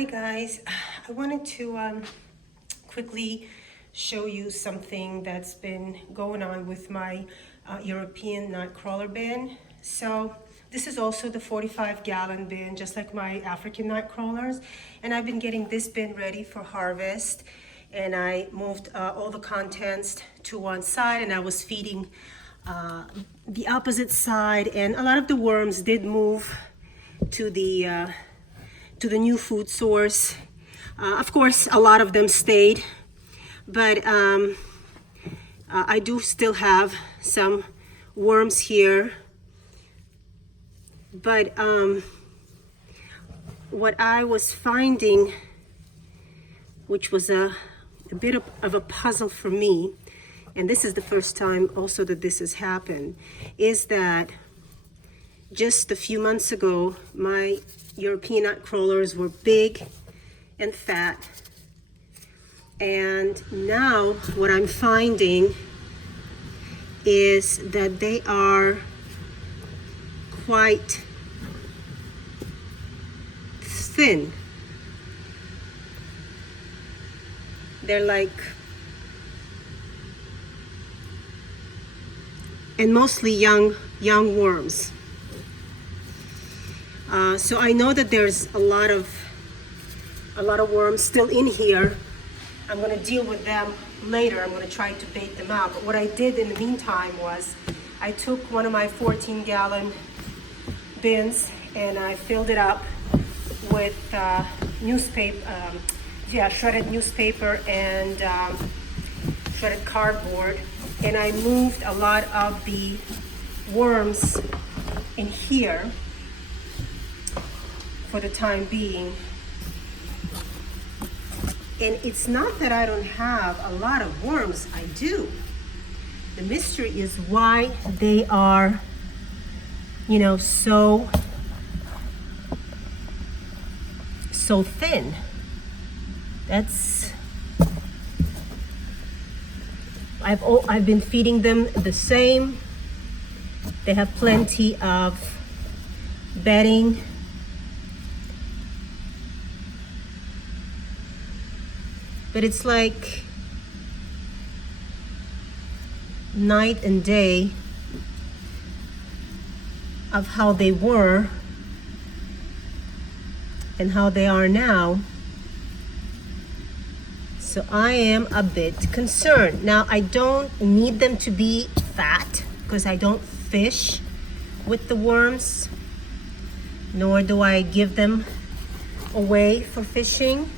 Hi guys, I wanted to quickly show you something that's been going on with my European Nightcrawler bin. So this is also the 45-gallon bin, just like my African Nightcrawlers. And I've been getting this bin ready for harvest. And I moved all the contents to one side, and I was feeding the opposite side. And a lot of the worms did move to the new food source. Of course, a lot of them stayed, but I do still have some worms here. But what I was finding, which was a bit of a puzzle for me, and this is the first time also that this has happened, is that just a few months ago, my European Nightcrawlers were big and fat. And now what I'm finding is that they are quite thin. They're like, and mostly young worms. So I know that there's a lot of worms still in here. I'm going to deal with them later. I'm going to try to bait them out. But what I did in the meantime was I took one of my 14-gallon bins and I filled it up with shredded newspaper and shredded cardboard. And I moved a lot of the worms in here for the time being. And it's not that I don't have a lot of worms, I do. The mystery is why they are, so thin. I've been feeding them the same. They have plenty of bedding. But it's like night and day of how they were and how they are now. So I am a bit concerned. Now, I don't need them to be fat because I don't fish with the worms, nor do I give them away for fishing.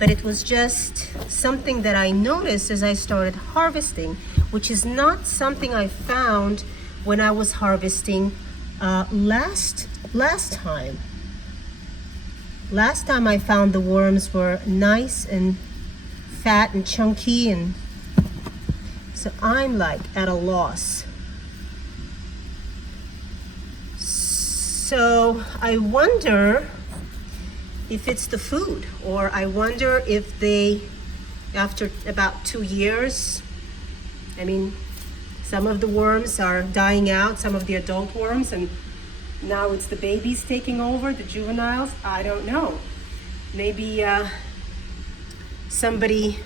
But it was just something that I noticed as I started harvesting, which is not something I found when I was harvesting last time. Last time I found the worms were nice and fat and chunky, and so I'm like at a loss. So I wonder if it's the food, or I wonder if they, after about 2 years, some of the worms are dying out, some of the adult worms, and now it's the babies taking over, the juveniles. I don't know. Maybe somebody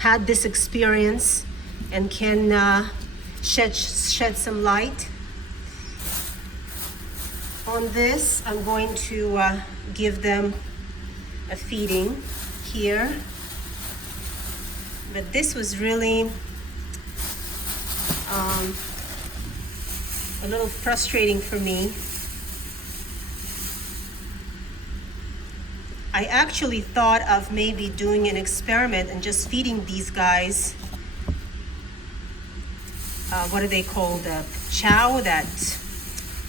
had this experience and can shed some light on this. I'm going to give them a feeding here. But this was really a little frustrating for me. I actually thought of maybe doing an experiment and just feeding these guys, what are they called? Chow, that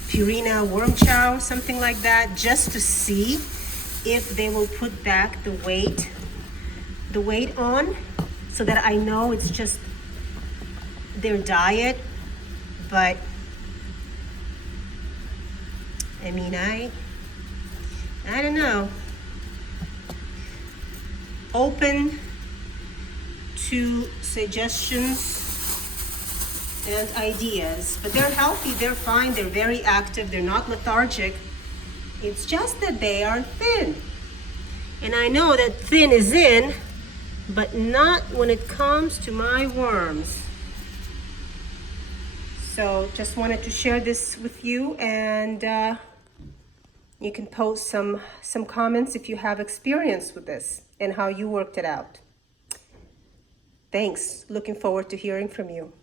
Purina worm chow, something like that, just to see if they will put back the weight on, so that I know it's just their diet. But I don't know. Open to suggestions and ideas. But they're healthy, they're fine, they're very active, they're not lethargic. It's just that they are thin. And I know that thin is in, but not when it comes to my worms. So just wanted to share this with you, and you can post some comments if you have experience with this and how you worked it out. Thanks. Looking forward to hearing from you.